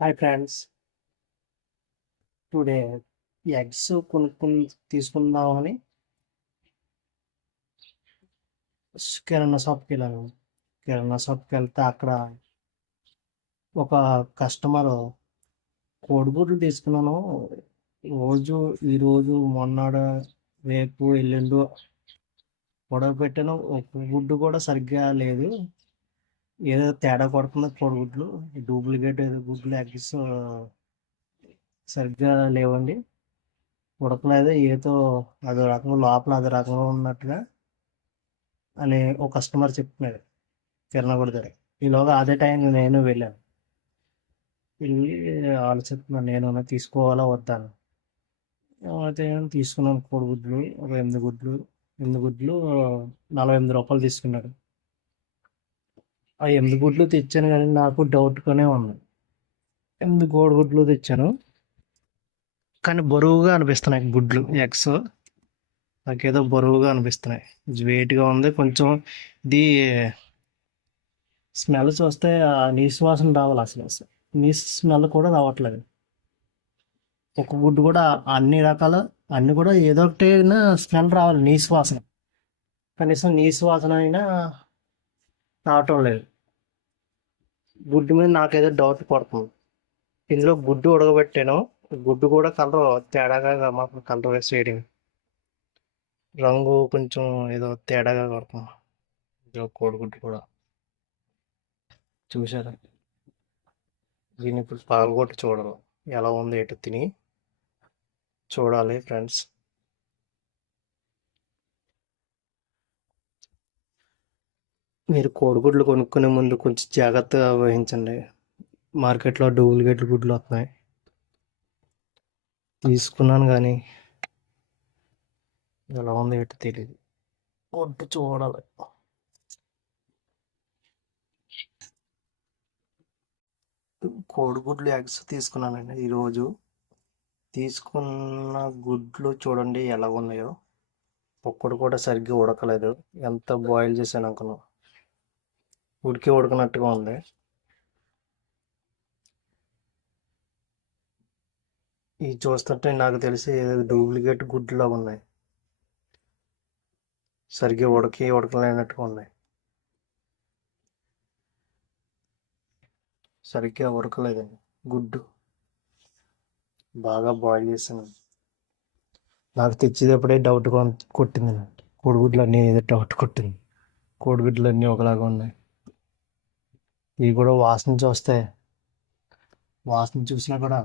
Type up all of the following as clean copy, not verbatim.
Hi friends. Today eggs కొనుక్కొని తీసుకుందామని కిరాణా షాప్కి వెళ్ళాను. కిరాణా షాప్కి వెళ్తే అక్కడ ఒక కస్టమర్ కోడిగుడ్లు తీసుకున్నాను. రోజు ఈరోజు మొన్నడు రేపు ఎల్లుండు గొడవ పెట్టాను. ఒక గుడ్డు కూడా సరిగ్గా లేదు. ఏదో తేడా కొడుతుంది కోడిగుడ్లు. డూప్లికేట్ ఏదో గుడ్లు ఎగ్స్ సరిగ్గా లేవండి. ఉడకలేదు. ఏదో అదో రకంగా లోపల అదో రకంగా ఉన్నట్టుగా అని ఒక కస్టమర్ చెప్తున్నాడు కిరాణా కొట్టు దగ్గర. ఈలోగా అదే టైం నేను వెళ్ళాను. వెళ్ళి ఆలోచిస్తున్నాను నేను తీసుకోవాలా వద్దా అని. అయితే తీసుకున్నాను కోడిగుడ్లు ఒక 8 గుడ్లు. 8 గుడ్లు రూ. 48 తీసుకున్నాడు. ఆ 8 గుడ్లు తెచ్చాను కానీ నాకు డౌట్గానే ఉంది. 8 కోడిగుడ్లు తెచ్చాను కానీ బరువుగా అనిపిస్తున్నాయి గుడ్లు ఎగ్స్. నాకేదో బరువుగా అనిపిస్తున్నాయి. వెయిట్గా ఉంది కొంచెం. ఇది స్మెల్ చూస్తే ఆ నీసు వాసన రావాలి. అసలు నీసు స్మెల్ కూడా రావట్లేదు. ఒక గుడ్డు కూడా అన్ని కూడా ఏదో ఒకటి స్మెల్ రావాలి, నీసు వాసన. కనీసం నీసు వాసన అయినా రావటం లేదు. గుడ్డు మీద నాకేదో డౌట్ పడుతుంది. ఇందులో గుడ్డు ఉడకబెట్టాను. గుడ్డు కూడా కలర్ తేడాగా మాకు కలర్ వేసేయడం, రంగు కొంచెం ఏదో తేడాగా కొడుతుంది. ఇందులో కోడిగుడ్డు కూడా చూసారా. దీన్ని ఇప్పుడు పగలగొట్టి చూడాలి ఎలా ఉంది ఎటు తిని చూడాలి ఫ్రెండ్స్. మీరు కోడిగుడ్లు కొనుక్కునే ముందు కొంచెం జాగ్రత్తగా వహించండి. మార్కెట్లో డూప్లికేట్ గుడ్లు వస్తున్నాయి. తీసుకున్నాను కానీ ఎలా ఉంది ఎటు తెలియదు. గుడ్డు చూడాలి. కోడిగుడ్లు ఎగ్స్ తీసుకున్నానండి ఈరోజు. తీసుకున్న గుడ్లు చూడండి ఎలా ఉన్నాయో. ఒక్కడు కూడా సరిగ్గా ఉడకలేదు. ఎంత బాయిల్ చేశాను అనుకున్నాను, ఉడకనట్టుగా ఉంది. ఇది చూస్తుంటే నాకు తెలిసి డూప్లికేట్ గుడ్లులా ఉన్నాయి. సరిగ్గా ఉడకలేనట్టుగా ఉన్నాయి. సరిగ్గా ఉడకలేదండి గుడ్డు. బాగా బాయిల్ చేశాను. నాకు తెచ్చేటప్పుడే డౌట్ కొట్టింది. కోడిగుడ్లు అన్నీ ఏదో డౌట్ కొట్టింది. కోడిగుడ్లు అన్నీ ఒకలాగా ఉన్నాయి. ఇవి కూడా వాసన చూసినా కూడా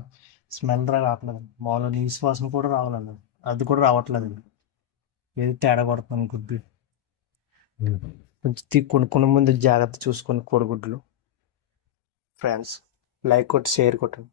స్మెల్ రావట్లేదు. మామూలుగా నీసు వాసన కూడా రావాలండి, అది కూడా రావట్లేదు. ఏది తేడా కొడుతుంది గుడ్డు. కొంచెం కొనుక్కునే ముందు జాగ్రత్త చూసుకొని కోడిగుడ్లు. ఫ్రెండ్స్, లైక్ కొట్టి షేర్ కొట్టండి.